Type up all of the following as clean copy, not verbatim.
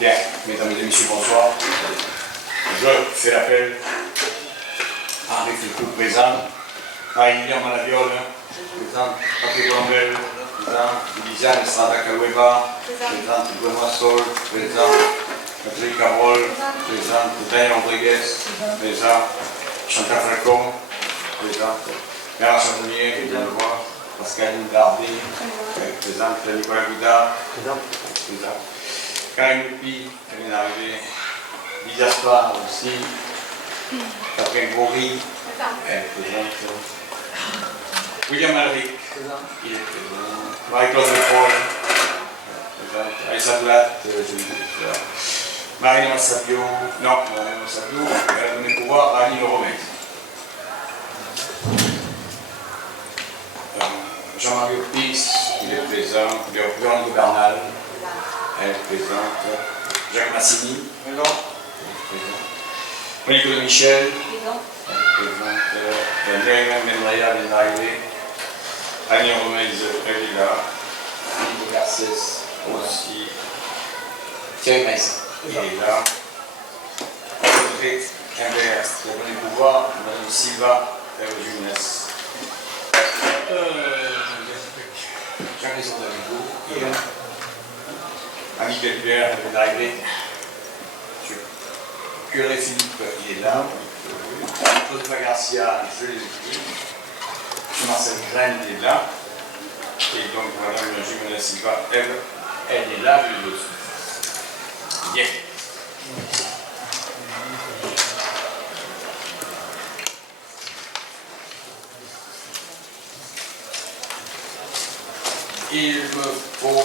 Bien, mesdames et messieurs, bonsoir. Je fais l'appel à Henri Fulcourt, présent. Marie-Liliane Malaviole, présente. Patrick Colombel, présent. Lisiane Estrada Calueva, présente. Benoît Sol, présent. Patrick Carole, présent. Daniel Rodriguez, présent. Chantal Falcon, présent. Bernard Chardonnier, je viens de voir. Pascal Dardy, présent. Nicolas Goudard, présent. Karine Loupi, elle vient d'arriver. Lydia Spar aussi. Catherine Bory, elle est présente. William Alric, il est présent. Marie-Claude Paul, présente. Aïssa Doulat, Marina Massabio, non, Marina Massabio, elle a donné pouvoir à Annie Romet. Jean-Marie Opis, il est présent. Véronique Bernal, elle est présente. Jacques Massini, présent. Monique de Michel, elle est présente. Myriam Benraya vient d'arriver. Annie Romez, elle est là. Philippe Garcès aussi. Thierry Maïs, il est là. André Quimbert, qui a donné pouvoir. Madame Silva, elle est aux jeunesse. Jean-Christophe Davigo, il est là. Annie Delpierre, elle vient d'arriver. Curé Philippe, il est là. Josepha Garcia, je l'ai dit. Marcel Graine, il est là. Et donc, Madame Jimena Silva, elle est là, lui aussi. Bien. Il me faut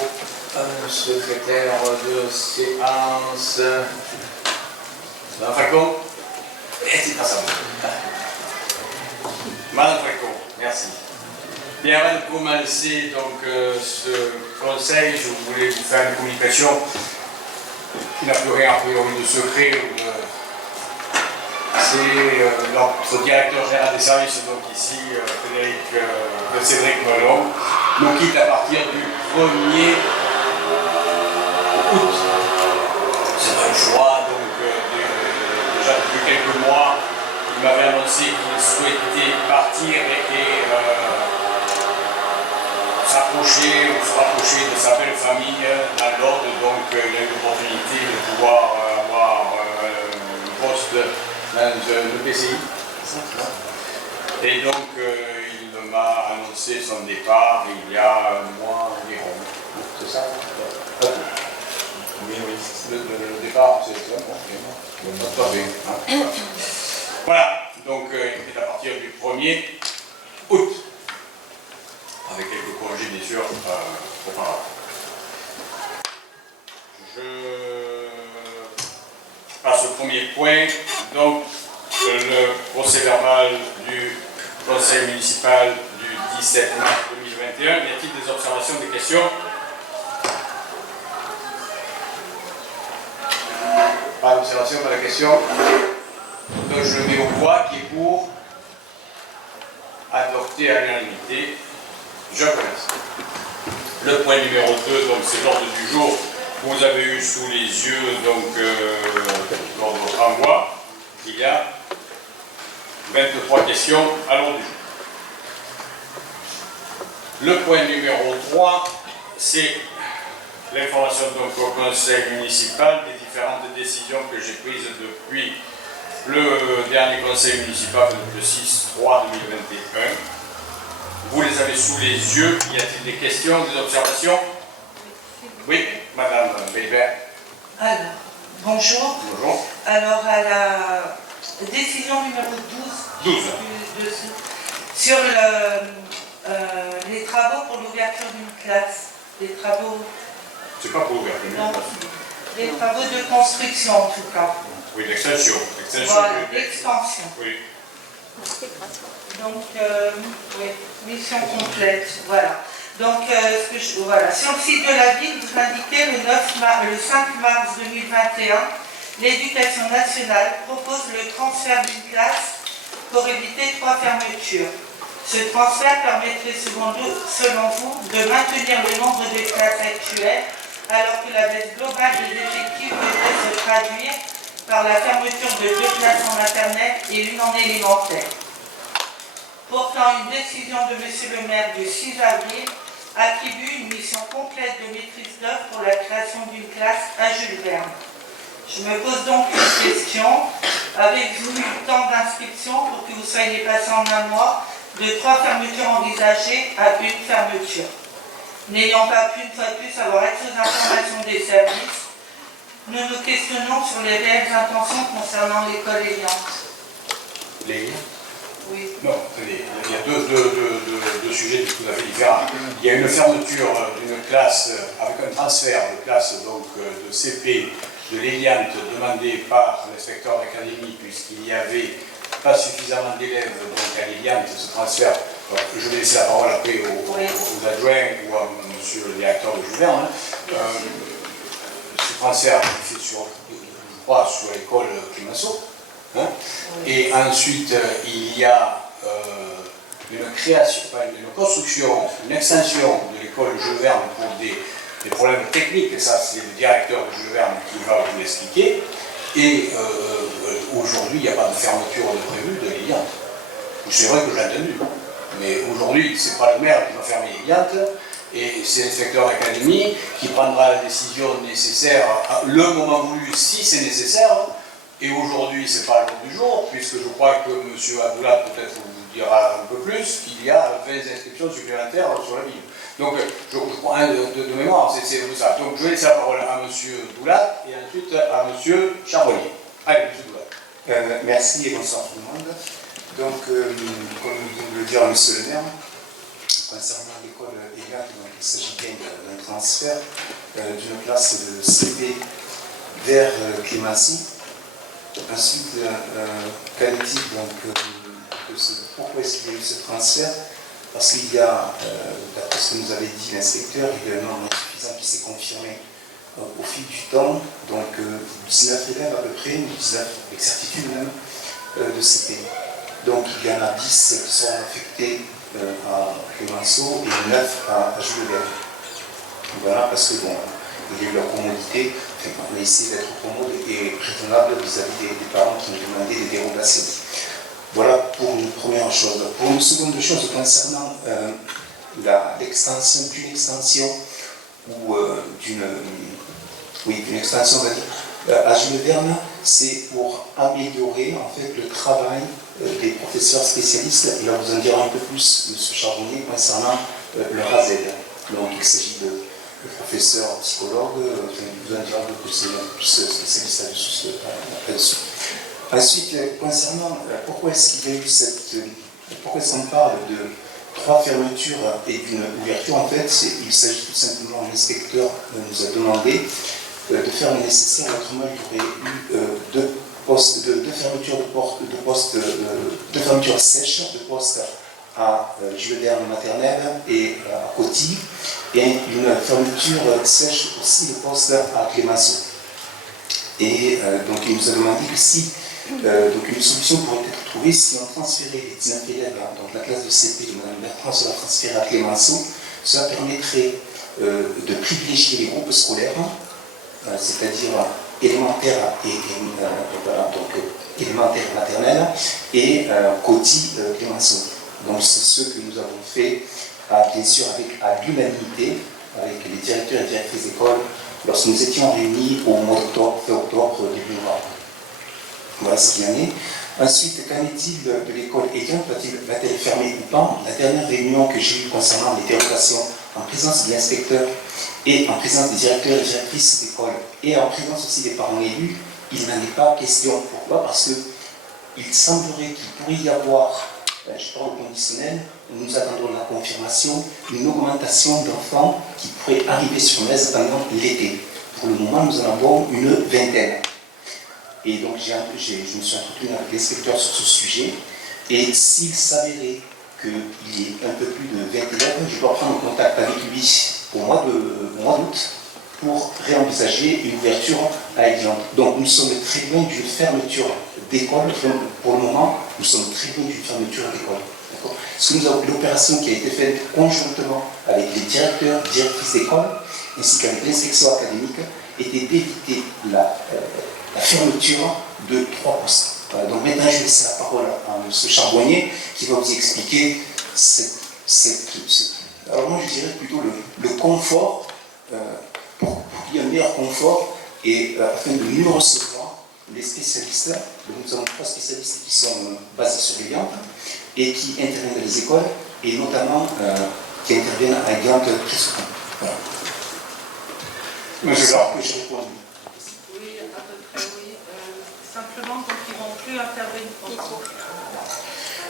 un secrétaire de séance. Madame Falcon, c'est pas ça. Madame Falcon, merci. Bien, avant de commencer donc, ce conseil, je voulais vous faire une communication qui n'a plus rien a priori de secret. C'est notre directeur général des services, donc ici, Cédric Melon, nous quitte à partir du 1er août. C'est pas le choix, donc déjà depuis quelques mois, il m'avait annoncé qu'il souhaitait partir et s'approcher ou se rapprocher de sa belle famille dans l'ordre, donc il a eu l'opportunité de pouvoir avoir un poste dans le PCI. Et donc il m'a annoncé son départ il y a un mois environ. C'est ça? Oui, le départ, c'est ça, pas bien. Hein? Voilà, donc il est à partir du 1er août, avec quelques congés bien sûr auparavant. Je passe au premier point, donc le procès verbal du conseil municipal du 17 mars 2021. Y a-t-il des observations, des questions? Pas d'observation, pas de question. Donc je le mets au voix qui est pour adopter à l'unanimité. Je commence. Le point numéro 2, donc c'est l'ordre du jour que vous avez eu sous les yeux, donc lors de votre envoi. Il y a 23 questions à l'ordre du jour. Le point numéro 3, c'est l'information donc au conseil municipal des différentes décisions que j'ai prises depuis le dernier conseil municipal, le 6/3/2021. Vous les avez sous les yeux. Y a-t-il des questions, des observations? Oui, Madame Bélibert. Alors, bonjour. Bonjour. Alors, à la décision numéro 12. Sur les travaux pour l'ouverture d'une classe, les travaux... C'est pas pour l'ouverture d'une classe. Les travaux de construction, en tout cas. Oui, l'extension. Voilà, l'extension. Oui. Donc, oui, mission complète, voilà. Donc, voilà. Sur le site de la ville, vous indiquez le 5 mars 2021, l'Éducation nationale propose le transfert d'une classe pour éviter 3 fermetures. Ce transfert permettrait, selon vous, de maintenir le nombre de classes actuelles alors que la baisse globale des effectifs devrait se traduire par la fermeture de 2 classes en maternelle et une en élémentaire. Pourtant, une décision de M. le maire du 6 avril attribue une mission complète de maîtrise d'œuvre pour la création d'une classe à Jules Verne. Je me pose donc une question. Avez-vous eu le temps d'inscription pour que vous soyez passé en un mois de 3 fermetures envisagées à une fermeture? N'ayant pas pu, une fois de plus, avoir accès aux informations des services, nous nous questionnons sur les réelles intentions concernant l'école Eliante. Les Oui. Non, attendez, il y a deux sujets tout à fait différents. Il y a une fermeture d'une classe avec un transfert de classe donc, de CP de l'Eliante demandé par l'inspecteur d'académie puisqu'il n'y avait pas suffisamment d'élèves donc à l'Eliante, ce transfert. Je vais laisser la parole après aux adjoints ou à monsieur le directeur de Jules Verne. Ce transfert est fait sur, je crois, sur l'école Clémenceau. Hein. Et ensuite, il y a une création, une construction, une extension de l'école Jules Verne pour des problèmes techniques, et ça c'est le directeur de Jules Verne qui va vous l'expliquer. Et aujourd'hui, il n'y a pas de fermeture de prévue de l'Eliante. C'est vrai que j'ai entendu, mais aujourd'hui, ce n'est pas le maire qui va fermer l'Eliante, et c'est l'inspecteur d'académie qui prendra la décision nécessaire à le moment voulu, si c'est nécessaire. Et aujourd'hui, ce n'est pas le jour du jour, puisque je crois que M. Abdullah peut-être vous dira un peu plus, qu'il y a 20 inscriptions supplémentaires sur la ville. Donc, je crois de mémoire, c'est ça. Donc, je vais laisser la parole à M. Doulat et ensuite à M. Charbonnier. Allez, M. Doulat. Merci et bonsoir tout le monde. Donc, comme vient de le dire M. le maire, concernant l'école Eliante, il s'agit bien d'un transfert d'une classe de CP vers Clémency. Ensuite, qu'en est-il donc pourquoi est-ce qu'il y a eu ce transfert? Parce qu'il y a, d'après ce que nous avait dit l'inspecteur, il y a un nombre insuffisant qui s'est confirmé au fil du temps, donc 19 élèves à peu près, 19 avec certitude même, de CP. Donc il y en a 10 qui sont affectés à Clémenceau et 9 à Jules Verne. Voilà, parce que bon, il y a eu leur commodité, on a essayé d'être commode et raisonnable vis-à-vis des parents qui nous demandaient des dérogations. Voilà pour une première chose. Pour une seconde chose, concernant l'extension d'une extension ou d'une extension à Jules Verne, c'est pour améliorer en fait le travail des professeurs spécialistes. Et là, vous en direz un peu plus, M. Charbonnier, concernant le RAZ. Donc, il s'agit de professeurs psychologues, vous en direz un peu plus spécialistes là-dessus. Ensuite, concernant pourquoi est-ce qu'il y a eu pourquoi est-ce qu'on parle de 3 fermetures et d'une ouverture, en fait, il s'agit tout simplement, l'inspecteur nous a demandé de faire le nécessaire, autrement il y aurait eu 2 fermetures deux fermetures sèches de postes à Jules Verne maternelle et à Coty, et une fermeture sèche aussi de postes à Clémenceau. Et donc il nous a demandé que si donc une solution pourrait être trouvée si on transférait les 19 élèves, donc la classe de CP de Mme Bertrand sera transférée à Clémenceau, cela permettrait de privilégier les groupes scolaires, c'est-à-dire élémentaire élémentaire maternelle et Coty Clémenceau. Donc c'est ce que nous avons fait, bien sûr à l'unanimité avec les directeurs et directrices d'école lorsque nous étions réunis au mois d'octobre, début novembre. Voilà ce qu'il y en est. Ensuite, qu'en est-il de l'école Eliante? Va-t-elle fermer ou pas? La dernière réunion que j'ai eue concernant les dérogations en présence de l'inspecteur et en présence des directeurs et directrices d'école et en présence aussi des parents élus, il n'en est pas question. Pourquoi? Parce qu'il semblerait qu'il pourrait y avoir, je parle au conditionnel, nous attendons la confirmation, une augmentation d'enfants qui pourrait arriver sur Metz pendant l'été. Pour le moment, nous en avons une vingtaine. Et donc, je me suis entretenu avec l'inspecteur sur ce sujet. Et s'il s'avérait qu'il y ait un peu plus de 20 élèves, je dois prendre contact avec lui au mois d'août pour réenvisager une ouverture à Eliante. Donc, nous sommes très loin d'une fermeture d'école. Pour le moment, nous sommes très loin d'une fermeture d'école. Parce que nous avons l'opération qui a été faite conjointement avec les directeurs, directrices d'école ainsi qu'avec l'inspection académique, était d'éviter la fermeture de 3 postes. Voilà, donc maintenant je laisse la parole à M. Charbonnier qui va vous expliquer alors moi je dirais plutôt le confort, pour qu'il y ait un meilleur confort et afin de mieux recevoir les spécialistes. Donc nous avons 3 spécialistes qui sont basés sur les Gand et qui interviennent dans les écoles et notamment qui interviennent à Gand très souvent. Voilà. Monsieur Jean. Que j'ai répondu. Oui, à peu près, oui. Simplement, donc ils ne vont plus intervenir.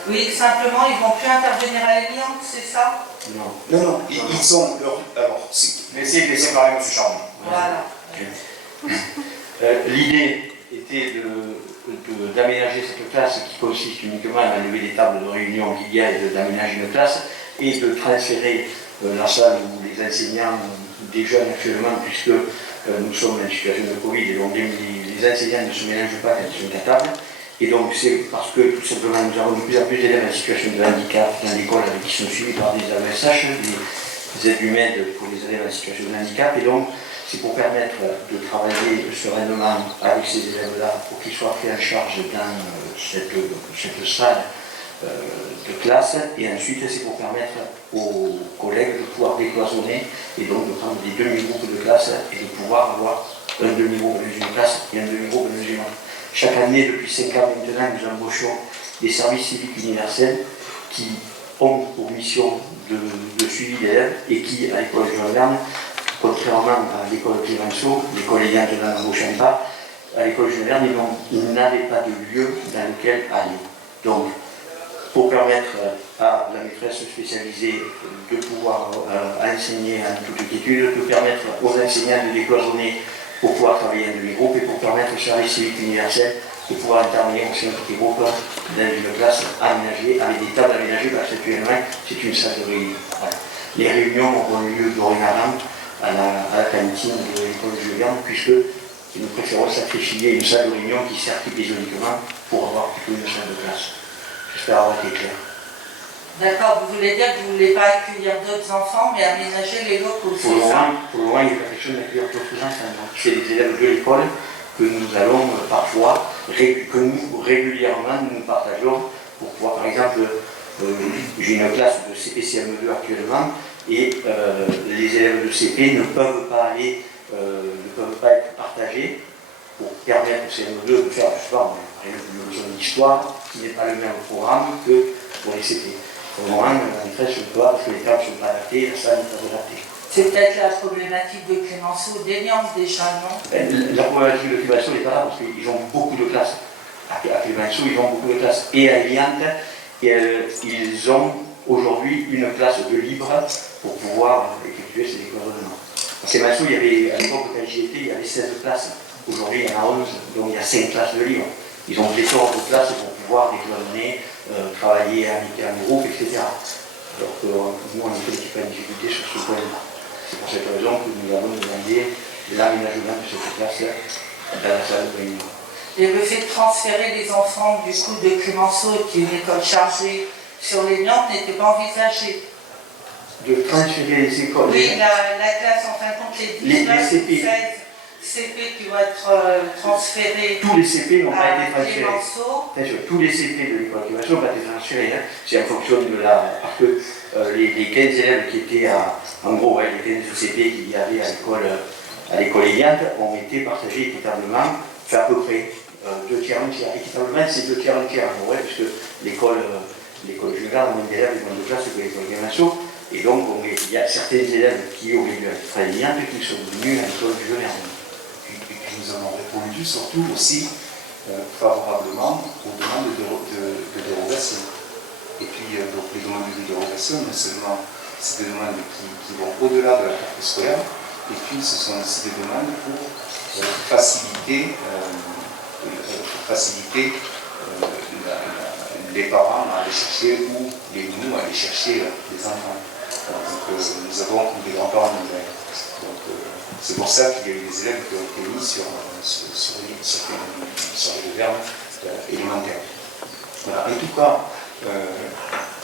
Oui, simplement, ils ne vont plus intervenir à Eliante, c'est ça? Non, non, ils ont leur... Alors, laissez parler M. Charbon. Voilà. L'idée était d'aménager cette classe qui consiste uniquement à enlever les tables de réunion qu'il y a et d'aménager une classe et de transférer la salle où les enseignants déjeunent actuellement, puisque nous sommes en situation de Covid et donc les enseignants ne se mélangent pas quand ils sont à table. Et donc c'est parce que tout simplement nous avons de plus en plus d'élèves en situation de handicap dans l'école qui sont suivis par des AESH, des aides humaines pour les élèves en situation de handicap. Et donc c'est pour permettre de travailler sereinement avec ces élèves-là pour qu'ils soient pris en charge dans cette salle de classe. Et ensuite c'est pour permettre aux collègues de pouvoir décloisonner et donc de prendre des demi-groupes de classe et de pouvoir avoir un demi-groupe dans une classe et un demi-groupe dans une autre. Chaque année, depuis 5 ans maintenant, nous embauchons des services civiques universels qui ont pour mission de suivi d'élèves et qui, à l'école Jules Verne, contrairement à l'école Clémenceau, l'école ayant n'en embauchant pas, à l'école Jules Verne, ils n'avaient pas de lieu dans lequel aller. Donc, pour permettre à la maîtresse spécialisée de pouvoir enseigner en toute quiétude, de permettre aux enseignants de décloisonner pour pouvoir travailler en demi-groupe et pour permettre au service civique universel de pouvoir intervenir au sein de petits groupes dans une classe aménagée, avec des tables aménagées, parce qu'actuellement c'est une salle de réunion. Voilà. Les réunions auront lieu dorénavant à la cantine de l'école Jules Verne, puisque nous préférons sacrifier une salle de réunion qui sert uniquement pour avoir plutôt une salle de classe. J'espère avoir été clair. D'accord, vous voulez dire que vous ne voulez pas accueillir d'autres enfants, mais aménager les locaux, Pour le moment, il n'y a pas question d'accueillir d'autres enfants. C'est les élèves de l'école que nous allons parfois, que nous régulièrement nous partageons pour pouvoir, par exemple, j'ai une classe de CP-CM2 actuellement et les élèves de CP ne peuvent pas être partagés pour permettre au CM2 de faire, je sais pas, par exemple, une leçon d'histoire qui n'est pas le même programme que pour les CP. Au moment, la maîtresse ne peut pas parce que les tables ne sont pas adaptées, la salle n'est pas adaptée. C'est peut-être la problématique de Clémenceau, d'Eliante déjà, non? La problématique de Clémenceau n'est pas là parce qu'ils ont beaucoup de classes. À Clémenceau, ils ont beaucoup de classes. Et à Eliante, ils ont aujourd'hui une classe de libre pour pouvoir effectuer ces décloisonnements. À Clémenceau, il y avait, à l'époque quand j'y étais, il y avait 16 classes. Aujourd'hui, il y en a 11, donc il y a 5 classes de libre. Ils ont des sortes de classes pour pouvoir décloisonner, travailler en groupe, etc. Alors que nous, on n'est pas en difficulté sur ce point-là. C'est pour cette raison que nous avons demandé l'aménagement de cette classe dans la salle de réunion. Et le fait de transférer les enfants du coup de Clémenceau, qui est une école chargée, sur l'Eliante n'était pas envisagé. De transférer les écoles. Oui, la classe, en fin de compte, les 19, CP. 16 CP qui vont être transférés. Tous les CP n'ont pas été transférés. Clémenceau. Tous les CP de l'école Clémenceau n'ont pas été transférés. Hein. C'est en fonction de la. Parce que les 15 élèves qui étaient en gros, les 15 CP qu'il y avait à l'école Eliante ont été partagés équitablement, fait à peu près 2 tiers, 1 tiers. Équitablement, c'est 2 tiers, 1 tiers, en vrai, puisque l'école Jules Verne a moins d'élèves et moins de classes que l'école Clémenceau. Et donc, il y a certains élèves qui auraient dû être à Eliante qui sont venus à l'école Jules Verne. Nous avons répondu surtout aussi favorablement aux demandes de dérogation. Et puis, donc, les demandes de dérogation, non seulement c'est des demandes qui vont au-delà de la carte scolaire, et puis ce sont aussi des demandes pour faciliter les parents à aller chercher ou les nous à aller chercher les enfants. Donc, nous avons des grands-parents nouvelles. Donc, c'est pour ça qu'il y a eu des élèves qui ont été mis sur les verbes élémentaires. Voilà. En tout cas,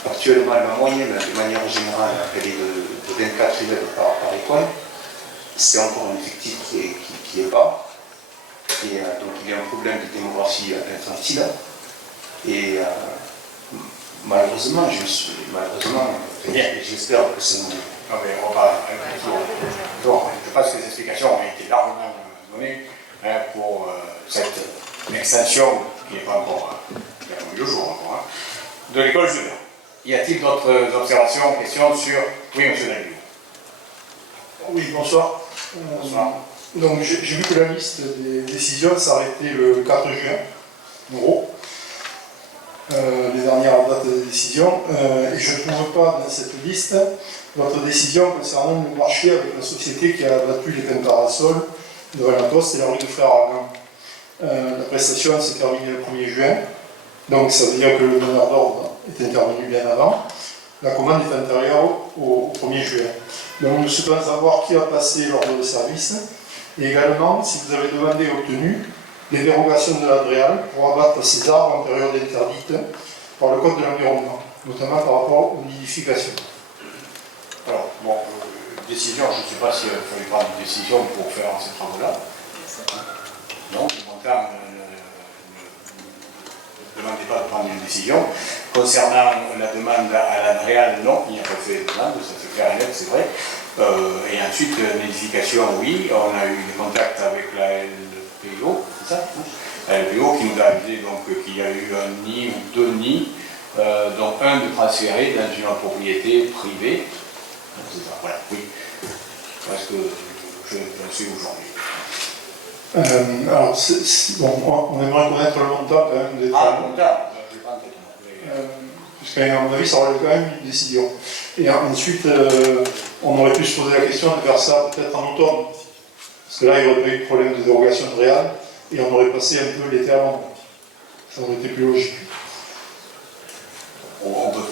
actuellement, la moyenne, de manière générale, elle est de 24 élèves par école. c'est encore un effectif qui est bas. Et donc il y a un problème de démographie infantile. Et malheureusement, j'espère que c'est nous. Non, mais on va bon, je pense que les explications ont été largement données pour cette extension qui n'est pas encore qui a eu le jour encore, de l'école junior. Y a-t-il d'autres observations, questions sur... Oui, monsieur Daguillou. Oui, bonsoir. Bonsoir. Donc j'ai vu que la liste des décisions s'arrêtait le 4 juin, en gros, les dernières dates de décision, et je ne trouve pas dans cette liste votre décision concernant le marché avec la société qui a abattu les pentarasols de Valentos et la rue de Frère Argan. La prestation s'est terminée le 1er juin, donc ça veut dire que le donneur d'ordre est intervenu bien avant. La commande est antérieure au 1er juin. Donc nous souhaitons savoir qui a passé l'ordre de service et également si vous avez demandé et obtenu les dérogations de l'Adréal pour abattre ces arbres en période interdite par le Code de l'environnement, notamment par rapport aux nidifications. Alors, bon, décision, je ne sais pas s'il fallait prendre une décision pour faire ces travaux-là. Non, le montant ne demandait pas de prendre une décision. Concernant la demande à l'Adréal, non, il n'y a pas fait de demande, ça se fait à net, c'est vrai. Et ensuite, l'édification, oui, on a eu des contacts avec la LPO, c'est ça, la LPO qui nous a avisé qu'il y a eu un nid ou deux nids, dont un de transféré dans une propriété privée. C'est ça, voilà, oui. Parce que je sais aujourd'hui. Alors, bon, on aimerait connaître le montant quand même des travaux. Le montant, je ne vais pas en tête. Parce qu'à mon avis, ça relève quand même une décision. Et ensuite, on aurait pu se poser la question de faire ça peut-être en automne. Parce que là, il n'y aurait pas eu de problème de dérogation de réal, et on aurait passé un peu l'été avant. Ça aurait été plus logique. On peut toujours.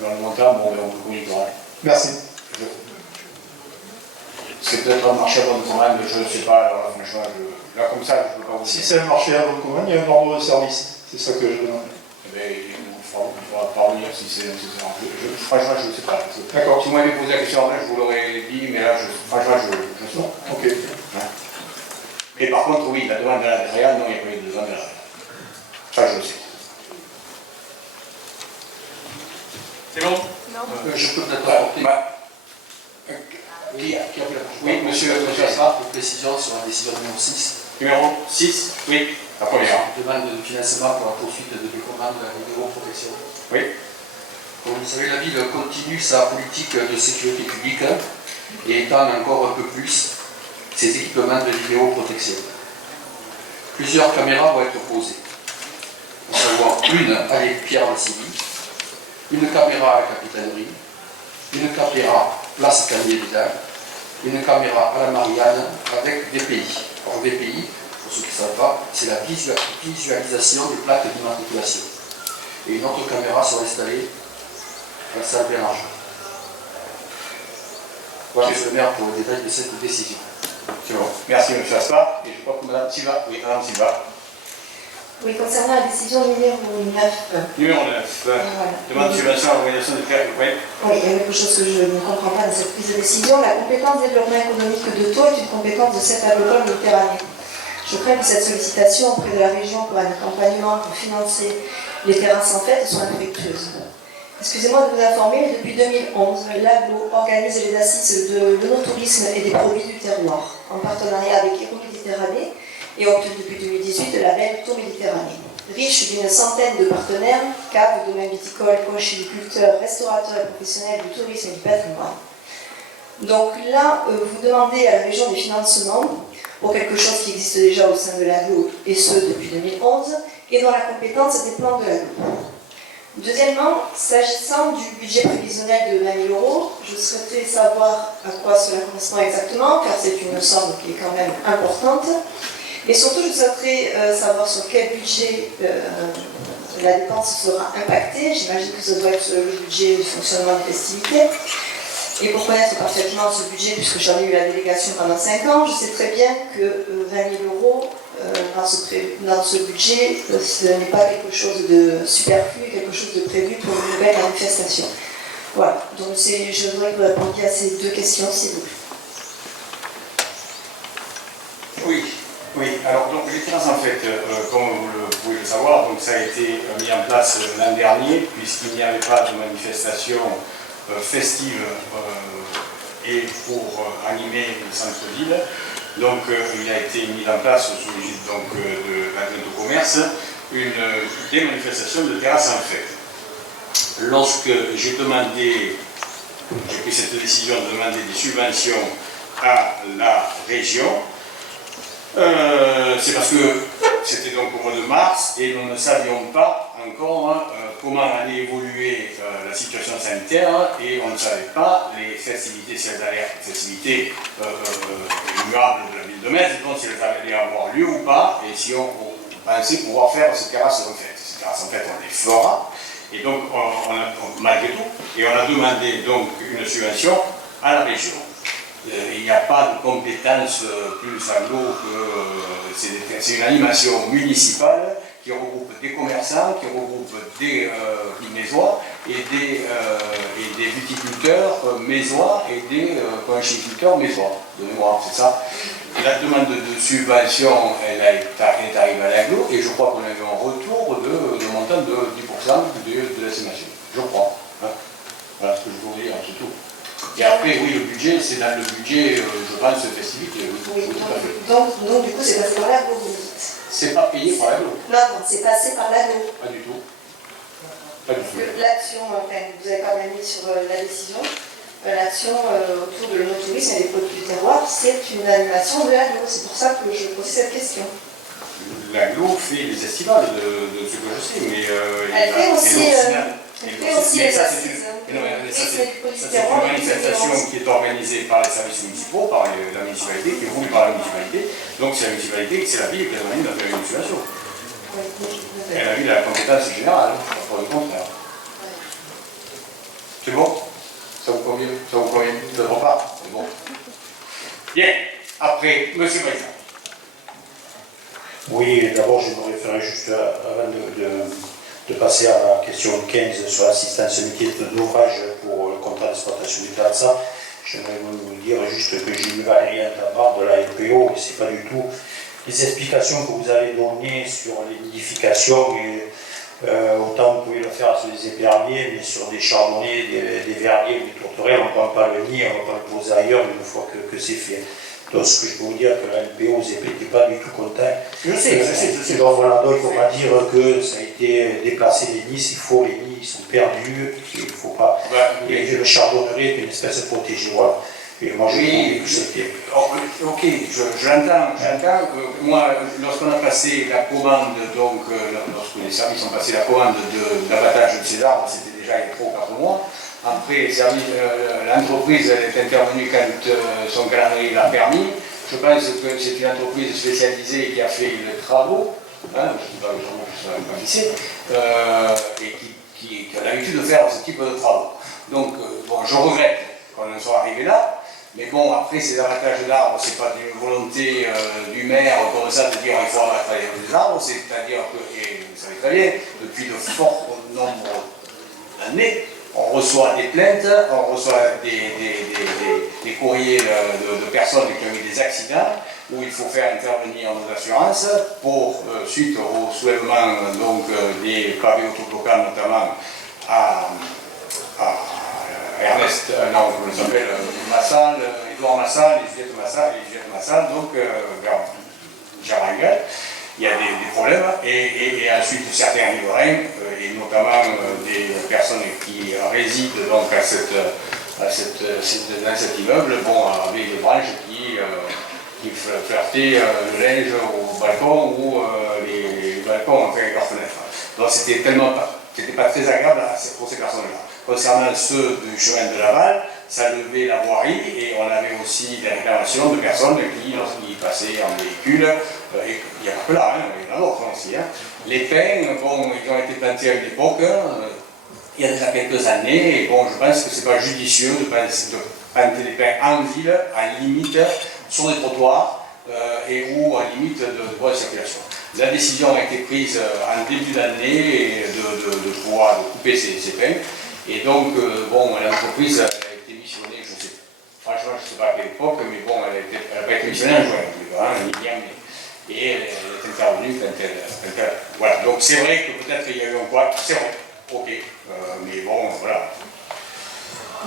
Dans le montant, bon, on peut communiquer. Merci. C'est peut-être un marché à bonne commande, je ne sais pas, alors franchement, là comme ça, je ne peux pas vous dire. Si c'est un marché à bonne commande, il y a un ordre de service. C'est ça que je demande. Eh bien, il faudra parvenir si c'est nécessaire. Franchement, je ne sais pas. D'accord. Si vous m'avez posé la question avant, je vous l'aurais dit, mais là, franchement, je sais pas. Ok. Hein? Mais par contre, oui, la demande de la réal, non, il n'y a pas eu de demande de la réal. Ça, je le sais. C'est bon? Je peux peut-être apporter Qui a pris la parole? Oui, monsieur Asra. une précision sur la décision numéro 6. Numéro 6, oui, la première. Demande de financement pour la poursuite de commande de la vidéoprotection. Oui. Comme vous le savez, la ville continue sa politique de sécurité publique et étend encore un peu plus ses équipements de vidéoprotection. Plusieurs caméras vont être posées. À savoir une à Pierre-Vassili, une caméra à la capitainerie, une caméra place Cagnier-des-Dames, une caméra à la Marianne avec DPI. Alors DPI, pour ceux qui ne savent pas, c'est la visualisation des plaques d'immatriculation. Et une autre caméra sera installée à la salle Béranger. Voilà, monsieur le maire, pour le détail de cette décision. C'est bon. Merci, monsieur Aspa. Et je crois que madame Silva. Oui, madame Silva. Oui, concernant la décision numéro 9. Numéro 9. Voilà. Demande de subvention à l'organisation de faire. Oui. Oui, il y a quelque chose que je ne comprends pas dans cette prise de décision. La compétence développement économique de Thau est une compétence de cette agricole méditerranée. Je crains que cette sollicitation auprès de la région pour un accompagnement pour financer les terrains sans fête soit infructueuse. Excusez-moi de vous informer, mais depuis 2011, l'AGLO organise les assises de l'œnotourisme et des produits du terroir, en partenariat avec Méditerranée, et obtenu depuis 2018 le label Thau Méditerranée. Riche d'une centaine de partenaires, caves, domaines viticoles, conchyliculteurs, restaurateurs et professionnels du tourisme et du patrimoine. Donc là, vous demandez à la région des financements pour quelque chose qui existe déjà au sein de l'AGLO, et ce depuis 2011, et dont la compétence dépend de l'AGLO. Deuxièmement, s'agissant du budget prévisionnel de 20 000 €, je souhaitais savoir à quoi cela correspond exactement, car c'est une somme qui est quand même importante. Et surtout, je souhaiterais savoir sur quel budget la dépense sera impactée. J'imagine que ça doit être le budget du fonctionnement des festivités. Et pour connaître parfaitement ce budget, puisque j'en ai eu la délégation pendant 5 ans, je sais très bien que 20 000 € dans ce budget, ce n'est pas quelque chose de superflu, quelque chose de prévu pour une nouvelle manifestation. Voilà, donc je voudrais que vous répondiez à ces deux questions, s'il vous plaît. Oui. Alors, donc, les terrasses, en fait, comme vous pouvez le savoir, donc, ça a été mis en place l'an dernier, puisqu'il n'y avait pas de manifestation festive et pour animer le centre-ville. Donc, il a été mis en place sous l'égide de l'adjointe au commerce des manifestations de terrasses en fait. Lorsque j'ai pris cette décision de demander des subventions à la région, c'est parce que c'était donc au mois de mars et nous ne savions pas encore comment allait évoluer la situation sanitaire et on ne savait pas les festivités, si elles allaient être festivités immuables de la ville de Metz, donc si elles allaient avoir lieu ou pas et si on pensait pouvoir faire ces terrasses en fait. Ces terrasses en fait on les fera et donc malgré tout, et on a demandé donc une subvention à la région. Il n'y a pas de compétence plus aglo que c'est une animation municipale qui regroupe des commerçants, qui regroupe des mésois et des viticulteurs mésois et des conchyliculteurs mésois, de mémoire, c'est ça. La demande de subvention, elle est arrivée à l'aglo et je crois qu'on a eu un retour de montant de 10% de l'estimation, je crois. Hein. Voilà ce que je voulais dire, c'est tout. Et après, oui, le budget, c'est dans le budget, je pense, festivité. Oui, donc, du coup, c'est passé par l'aglo, vous dites. C'est pas payé par l'aglo. Non, c'est passé par l'aglo. Pas du tout. Pas du tout. L'action, enfin, vous avez quand même mis sur la décision, l'action autour de l'œnotourisme et des produits du terroir, c'est une animation de l'aglo. C'est pour ça que je pose cette question. L'aglo fait les estivales de ce que je sais, mais... Elle fait aussi mais les ça, assises. c'est une manifestation qui est organisée par les services municipaux, par la municipalité, qui est voulue par la municipalité. Donc c'est la municipalité, c'est la ville qui a demandé de faire une situation. Et la ville a la compétence générale, pas pour le contraire. C'est bon? Ça vous convient? Ça vous convient? Ça ne va pas? C'est bon. Bien. Après, monsieur Brézin. Oui, d'abord, je me référer juste avant de passer à la question 15 sur l'assistance maîtrise d'ouvrage pour le contrat d'exploitation du Plaza. J'aimerais vous dire juste que j'ai eu Valérie Antabard de la LPO et c'est pas du tout les explications que vous avez données sur les nidifications et autant vous pouvez le faire sur des éperviers, mais sur des chardonniers, des verriers ou des tourterelles, on ne prend pas le nid, on ne va pas le poser ailleurs une fois que c'est fait. Donc ce que je peux vous dire, que la LPO n'était pas du tout content. Je sais. Donc voilà, donc il ne faut pas dire que ça a été déplacé les nids, les nids ils sont perdus, il ne faut pas. Et le chardonneret est une espèce protégée, voilà. Et moi je trouve que c'était. Ok, j'entends. Moi, lorsqu'on a passé la commande, donc lorsque les services ont passé la commande d'abattage de ces arbres, c'était déjà il y a 3 ou 4 mois. Après, l'entreprise est intervenue quand son calendrier l'a permis. Je pense que c'est une entreprise spécialisée qui a fait les travaux, hein, je ne sais pas qui c'est, et qui a l'habitude de faire ce type de travaux. Donc, bon, je regrette qu'on en soit arrivé là. Mais bon, après, ces abattages d'arbres, ce n'est pas d'une volonté du maire comme ça de dire il faut abattre des arbres, c'est-à-dire que, et vous savez très bien, depuis de forts nombres d'années, on reçoit des plaintes, on reçoit des courriers de personnes qui ont eu des accidents où il faut faire intervenir nos assurances pour, suite au soulèvement donc, des pavés autobloquants, notamment à Ernest, non, on s'appelle Massal, Édouard Massal, les Juliette Massal, donc vers Jarangal. Il y a des problèmes, et ensuite certains riverains, et notamment des personnes qui résident donc dans cet immeuble, avaient des branches qui flirtaient le linge au balcon ou les balcons avec leurs fenêtres. Donc c'était pas très agréable pour ces personnes-là. Concernant ceux du chemin de Laval, ça levait la voirie et on avait aussi des réclamations de personnes qui, lorsqu'ils passaient en véhicule, et il n'y a pas que là, il y en a d'autres aussi. Hein. Les pins, ils ont été plantés à une époque, il y a déjà quelques années, et bon, je pense que ce n'est pas judicieux de planter des pins en ville, à limite, sur des trottoirs, ou à limite de voies de circulation. La décision a été prise en début d'année de pouvoir couper ces pins. Et donc, bon, l'entreprise a été missionnée, franchement, je ne sais pas à quelle époque, mais bon, elle n'a pas été missionnée en juin, et elle est intervenue quand elle. Voilà, donc c'est vrai que peut-être qu'il y a eu un quoi, c'est vrai, ok, mais bon, voilà.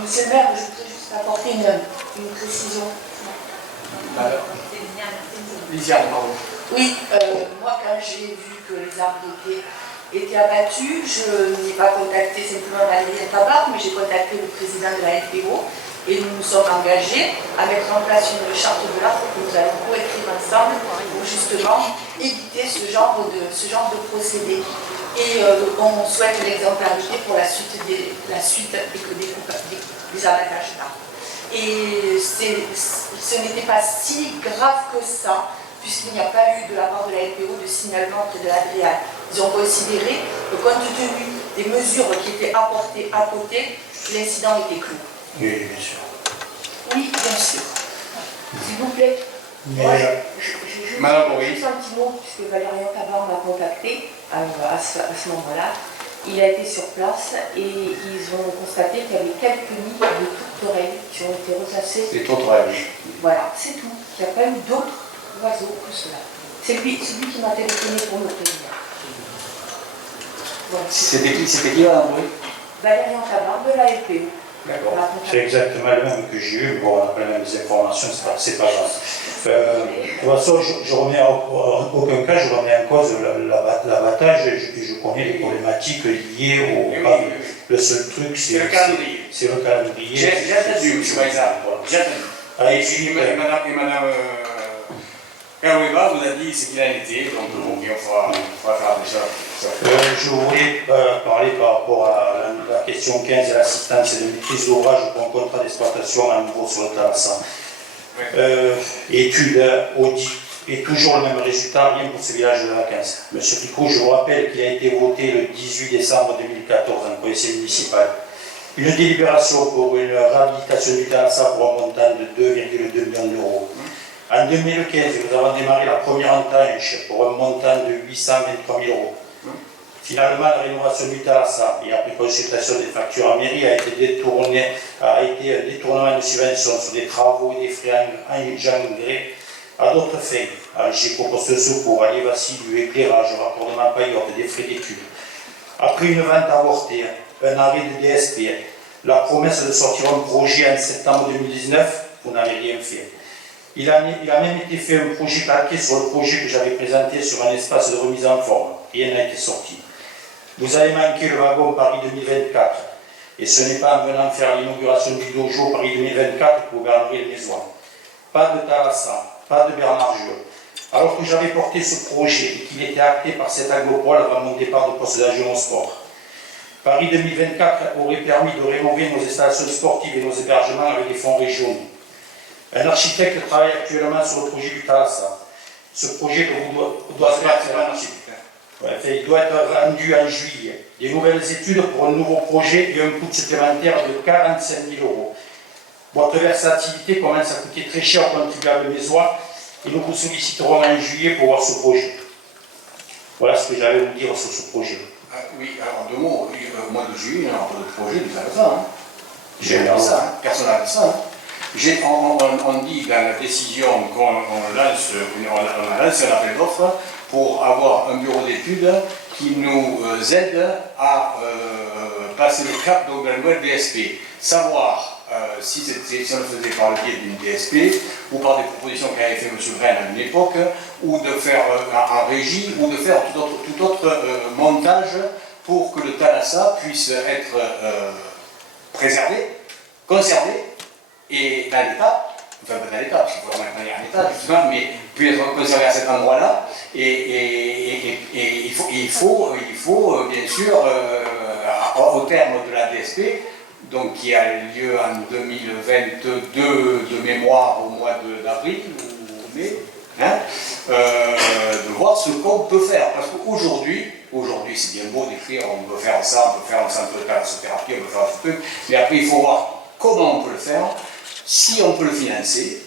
Monsieur le maire, je voudrais juste apporter une précision. Lisiane, pardon. Oui, moi quand j'ai vu que les arbres étaient abattus, je n'ai pas contacté simplement Adrien Tabar, mais j'ai contacté le président de la FPO et nous nous sommes engagés à mettre en place une charte de l'arbre que nous allons coécrire ensemble pour justement éviter ce genre de procédé. Et on souhaite l'exemplarité pour la suite et que des abattages d'arbres. Et ce n'était pas si grave que ça, puisqu'il n'y a pas eu de la part de la LPO de signalement auprès de l'Adrial. Ils ont considéré que compte tenu des mesures qui étaient apportées à côté, l'incident était clos. Oui, bien sûr. Oui, bien sûr. S'il vous plaît. Madame, oui. Juste un petit mot, puisque Valérian Tabar m'a contacté à ce moment-là. Il a été sur place et ils ont constaté qu'il y avait quelques nids de tourterelles qui ont été ressassés. Les tourterelles. Voilà, c'est tout. Il n'y a pas eu d'autres oiseaux que cela. C'est lui qui m'a téléphoné pour me prévenir. Voilà. C'était qui, Madame Bruy? Valérian Tabar de la LPO. D'accord. C'est exactement le même que j'ai eu. Bon, on n'a pas les mêmes informations, c'est pas grave. De toute façon, je remets en aucun cas, je remets en cause l'abattage et je connais les problématiques liées au. Oui. Le seul truc, c'est le calendrier. C'est le calendrier. J'ai entendu, M. Maïsa. J'ai entendu. Et Madame Karouéba vous a dit ce qu'il en était, donc bon, on va faire attention. Je voulais parler par rapport à la question 15 et l'assistance et de maîtrise d'ouvrage pour un contrat d'exploitation à nouveau sur le Talassa. Étude, audit, et toujours le même résultat, rien pour ce village de vacances. Monsieur Picot, je vous rappelle qu'il a été voté le 18 décembre 2014 en conseil municipal. Une délibération pour une réhabilitation du Talassa pour un montant de 2,2 millions d'euros. En 2015, nous avons démarré la première entanche pour un montant de 823 000 euros. Finalement, la rénovation du Talassa, et après consultation des factures en mairie, a été un détournement de subvention sur des travaux et des frais engendrés à d'autres fins. J'ai proposé ce secours à l'évasile du éclairage, raccordement paillote, des frais d'études. Après une vente avortée, un arrêt de DSP, la promesse de sortir un projet en septembre 2019, vous n'avez rien fait. Il a même été fait un projet calqué sur le projet que j'avais présenté sur un espace de remise en forme. Rien n'a été sorti. Vous avez manqué le wagon Paris 2024. Et ce n'est pas en venant faire l'inauguration du dojo Paris 2024 que vous gagnerez le maison. Pas de Talassa, pas de Bernard Jeu. Alors que j'avais porté ce projet et qu'il était acté par cet agropole avant mon départ de poste d'adjoint au sport. Paris 2024 aurait permis de rénover nos installations sportives et nos hébergements avec des fonds régionaux. Un architecte travaille actuellement sur le projet du Talassa. Ce projet doit être rendu en juillet. Des nouvelles études pour un nouveau projet et un coût supplémentaire de 45 000 euros. Votre versatilité commence à coûter très cher aux contribuables mésois et nous vous solliciterons en juillet pour voir ce projet. Voilà ce que j'avais à vous dire sur ce projet. Oui, alors deux mots. Au mois de juillet, on a un peu de projet du Talassa. J'ai Génial. dit ça, personne n'a dit ça. On dit dans la décision qu'on lance, on a lancé un appel d'offres pour avoir un bureau d'études qui nous aide à passer le cap donc, de la nouvelle DSP. Savoir si on le faisait par le biais d'une DSP ou par des propositions qu'avait fait M. Brenne à une époque, ou de faire en régie, ou de faire tout autre montage pour que le Talassa puisse être préservé, conservé, et dans l'état, enfin pas dans l'état, parce qu'il faut maintenant y aller en état justement, mais puis être conservé à cet endroit-là, et il faut bien sûr, au terme de la DSP, donc qui a lieu en 2022 de mémoire au mois d'avril ou mai, de voir ce qu'on peut faire, parce qu'aujourd'hui c'est bien beau d'écrire, on peut faire ça, on peut faire un centre de thérapie, on peut faire ce truc, mais après il faut voir comment on peut le faire, si on peut le financer,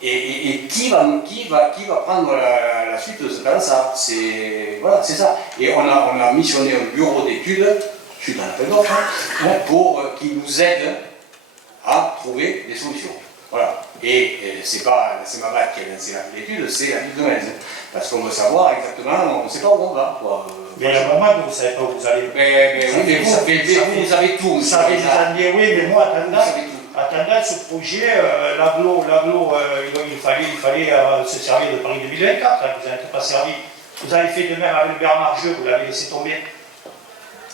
et qui va prendre la suite de ce cas-là, c'est ça. Et on a missionné un bureau d'études suite à un appel d'offres, pour qu'ils nous aident à trouver des solutions. Voilà. Et c'est pas la CEMAVAC qui a lancé l'étude, c'est la ville de Metz. Parce qu'on veut savoir exactement, on ne sait pas où on va. Quoi. Mais il y a un moment que vous ne savez pas où vous allez. Mais vous avez tout. Vous savez des années, oui, mais moi, attendant ce projet, l'aglo, il fallait se servir de Paris 2024. Hein, vous n'êtes pas servi. Vous avez fait de même avec Bernard Jeu, vous l'avez laissé tomber.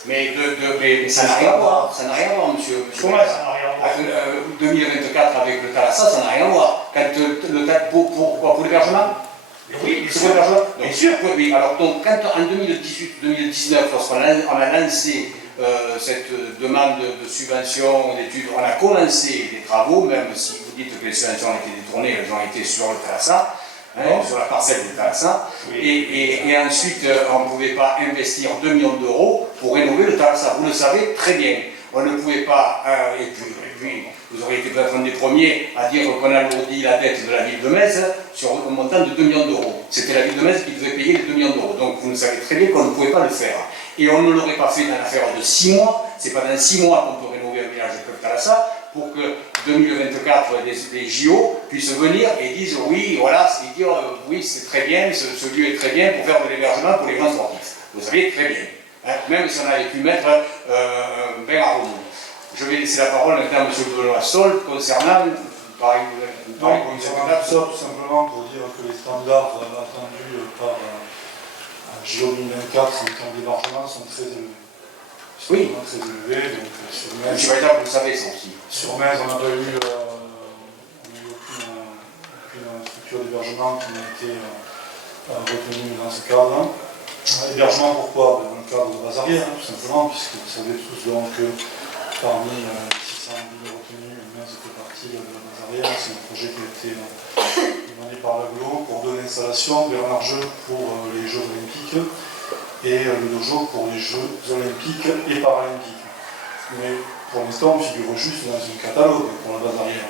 Mais ça n'a rien à voir, monsieur. Comment ça n'a rien à voir 2024 avec le Thalassa, ça n'a rien à voir. Quand pour l'hébergement. Oui, c'est pour l'hébergement. Bien sûr. Oui, alors donc, quand en 2018-2019, lorsqu'on a lancé cette demande de subvention d'études, on a commencé des travaux, même si vous dites que les subventions ont été détournées, elles ont été sur le Thalassa. Sur la parcelle du Thalassa, et ensuite on ne pouvait pas investir 2 millions d'euros pour rénover le Thalassa, vous le savez très bien. On ne pouvait pas, et puis vous auriez été peut-être un des premiers à dire qu'on alourdit la dette de la ville de Metz sur un montant de 2 millions d'euros. C'était la ville de Metz qui devait payer les 2 millions d'euros, donc vous ne savez très bien qu'on ne pouvait pas le faire. Et on ne l'aurait pas fait dans l'affaire de 6 mois, c'est pas dans 6 mois qu'on peut rénover un village comme Thalassa, pour que 2024, les JO puissent venir et disent oui, voilà, c'est dire oui, c'est très bien, ce lieu est très bien pour faire de l'hébergement pour les grands sportifs. Vous savez très bien, hein, même si on avait pu mettre un bain à remous. Je vais laisser la parole maintenant à M. Benoît Sol concernant tout simplement pour dire que les standards attendus par JO 2024 en termes d'hébergement sont très élevés. Oui. Très élevés, donc sur Metz, vous le savez ça aussi. Sur Metz, on n'a pas eu aucune structure d'hébergement qui n'a été retenue dans ce cadre. Hébergement pourquoi? Dans le cadre de Bazarier, tout simplement, puisque vous savez tous donc, que parmi les 600 villes retenues, Metz fait partie de la Bazarier. C'est un projet qui a été mené par l'aglo pour donner l'installation, Bernard Jeu pour les Jeux Olympiques et le dojo pour les Jeux Olympiques et Paralympiques. Mais pour l'instant, on figure juste dans un catalogue pour la base arrière.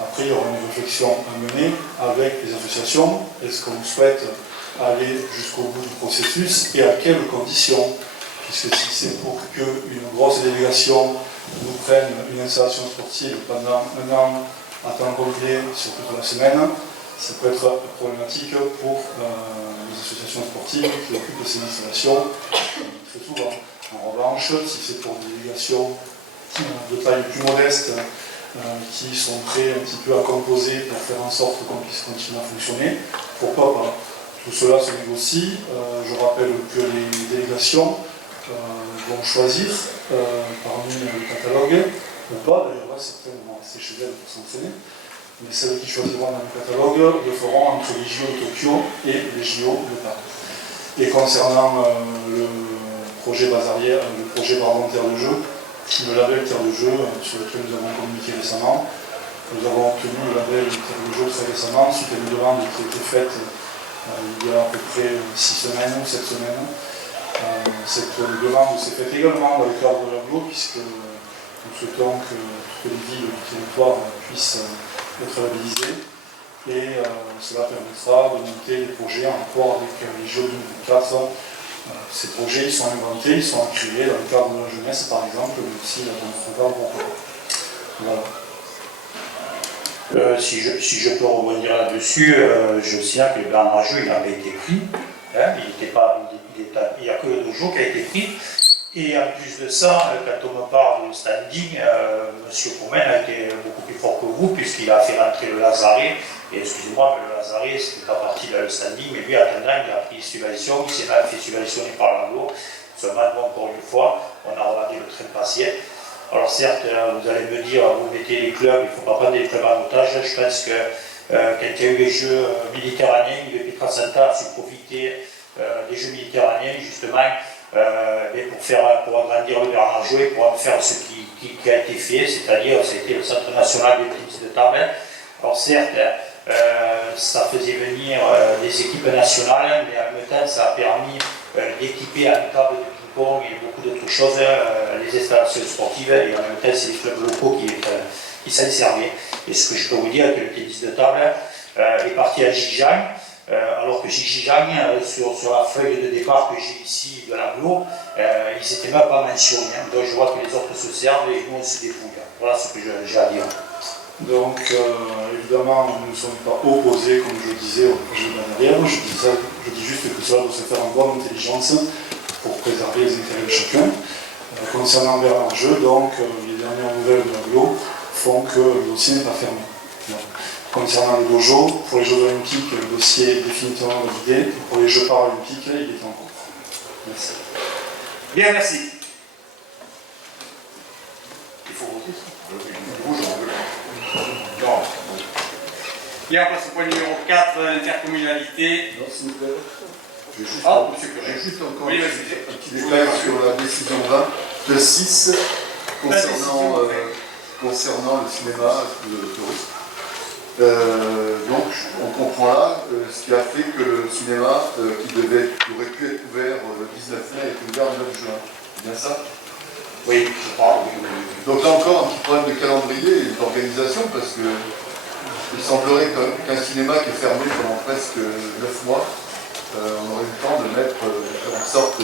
Après, il y aura une réflexion à mener avec les associations. Est-ce qu'on souhaite aller jusqu'au bout du processus et à quelles conditions? Puisque si c'est pour qu'une grosse délégation nous prenne une installation sportive pendant un an à temps complet sur toute la semaine, ça peut être problématique pour les associations sportives qui occupent ces installations très souvent. En revanche, si c'est pour des délégations de taille plus modeste qui sont prêts un petit peu à composer pour faire en sorte qu'on puisse continuer à fonctionner, pourquoi pas? Tout cela se négocie. Je rappelle que les délégations vont choisir parmi le catalogue, ou pas d'ailleurs, certaines vont rester chez elles pour s'entraîner, mais celles qui choisiront dans le catalogue le feront entre les JO de Tokyo et les JO de Paris. Et concernant le projet Bazarière, le projet Terre de Jeu, le label Terre de Jeu, sur lequel nous avons communiqué récemment, nous avons obtenu le label Terre de Jeu très récemment, suite à une demande qui a été faite il y a à peu près 6 semaines ou 7 semaines. Cette demande s'est faite également dans le cadre de l'aglo, puisque nous souhaitons que toutes les villes du territoire puissent être labellisées, et cela permettra de monter des projets en rapport avec les Jeux 2024. Ces projets ils sont inventés, ils sont créés dans le cadre de la jeunesse par exemple, mais aussi dans notre cadre européen. Voilà. Si je peux rebondir là-dessus, je sais que le Bernard Jeu il avait été pris, hein, il n'y a que le dojo qui a été pris. Et en plus de ça, quand on me parle de standing, M. Comène a été beaucoup plus fort que vous, puisqu'il a fait rentrer le Lazaret. Et excusez-moi, mais le Lazaret, c'était pas parti dans le standing, mais lui, attendant, il a pris subvention, il s'est mal fait subventionner par l'aglo. Seulement, encore une fois, on a regardé le train passer. Alors certes, vous allez me dire, vous mettez les clubs, il ne faut pas prendre des clubs en otage. Je pense que quand il y a eu les Jeux méditerranéens, le Petra Santa a su profiter des Jeux méditerranéens, justement, pour agrandir le Bernard Jeu et pour en faire ce qui a été fait, c'est-à-dire ça a été le Centre national de tennis de table. Alors certes, ça faisait venir des équipes nationales, mais en même temps ça a permis d'équiper en table de ping-pong et beaucoup d'autres choses, les installations sportives, et en même temps c'est les clubs locaux qui s'en servaient. Et ce que je peux vous dire, c'est que le tennis de table est parti à Gijan. alors que chez Gijagne, sur la feuille de départ que j'ai ici de l'aglo, ils n'étaient même pas mentionnés. Hein. Donc je vois que les autres se servent et nous on se dépouille. Voilà ce que j'ai à dire. Donc, évidemment, nous ne sommes pas opposés, comme je disais, au projet de la navire. Je dis juste que cela doit se faire en bonne intelligence pour préserver les intérêts de chacun. Concernant Bernard Jeu, donc, les dernières nouvelles de l'aglo font que le dossier n'est pas fermé. Donc, concernant le dojo, pour les Jeux olympiques, le dossier est définitivement validé. Pour les Jeux paralympiques, il est en cours. Merci. Bien, merci. Il faut voter ça. Rouge, on veut. Non. Bien, on passe au point numéro 4, l'intercommunalité. Non, s'il vous plaît. J'ai juste, Monsieur Curé. j'ai juste encore Oui, un vas-y. petit détail sur la décision 20 de 6 concernant le cinéma de tourisme. Donc, on comprend là ce qui a fait que le cinéma qui aurait pu être ouvert le 19 mai est ouvert le 9 juin. C'est bien ça? Oui, je crois. Donc là encore, un petit problème de calendrier et d'organisation, parce que il semblerait qu'un cinéma qui est fermé pendant presque 9 mois, on aurait eu le temps de mettre en sorte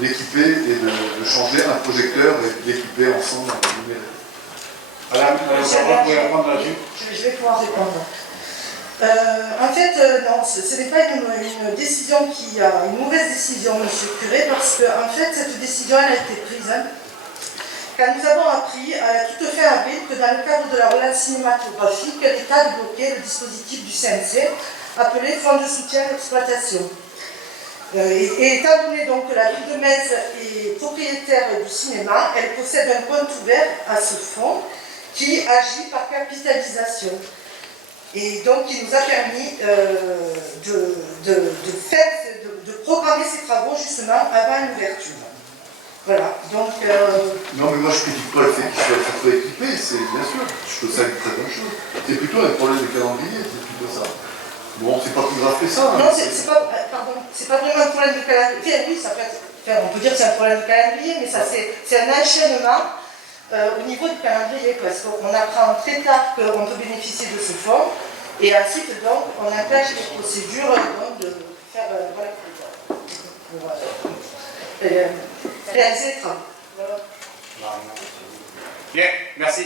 d'équiper et de changer un projecteur et d'équiper ensemble un numérique. Madame, vous pouvez répondre là-dessus. Je vais pouvoir répondre. En fait, non, ce n'est pas une décision une mauvaise décision, monsieur le curé, parce que en fait, cette décision, elle a été prise quand nous avons appris à toute fin avril que dans le cadre de la relance cinématographique, l'État débloquait le dispositif du CNC, appelé Fonds de soutien à l'exploitation. Et étant donné donc que la ville de Metz est propriétaire du cinéma, elle possède un compte ouvert à ce fonds qui agit par capitalisation. Et donc, il nous a permis de programmer ces travaux justement avant l'ouverture. Voilà, donc... Non, mais moi je ne critique pas le fait qu'il soit équipé, c'est bien sûr, je trouve ça une très bonne chose. C'est plutôt un problème de calendrier, c'est plutôt ça. Bon, c'est pas plus grave que ça. Non, c'est pas vraiment un problème de calendrier. Oui, ça peut être... Enfin, on peut dire que c'est un problème de calendrier, mais ça c'est un enchaînement au niveau du calendrier, parce qu'on apprend très tard qu'on peut bénéficier de ce fonds, et ensuite, donc, on attache les procédures donc, de faire... réaliser les travaux. Voilà. Bien, merci.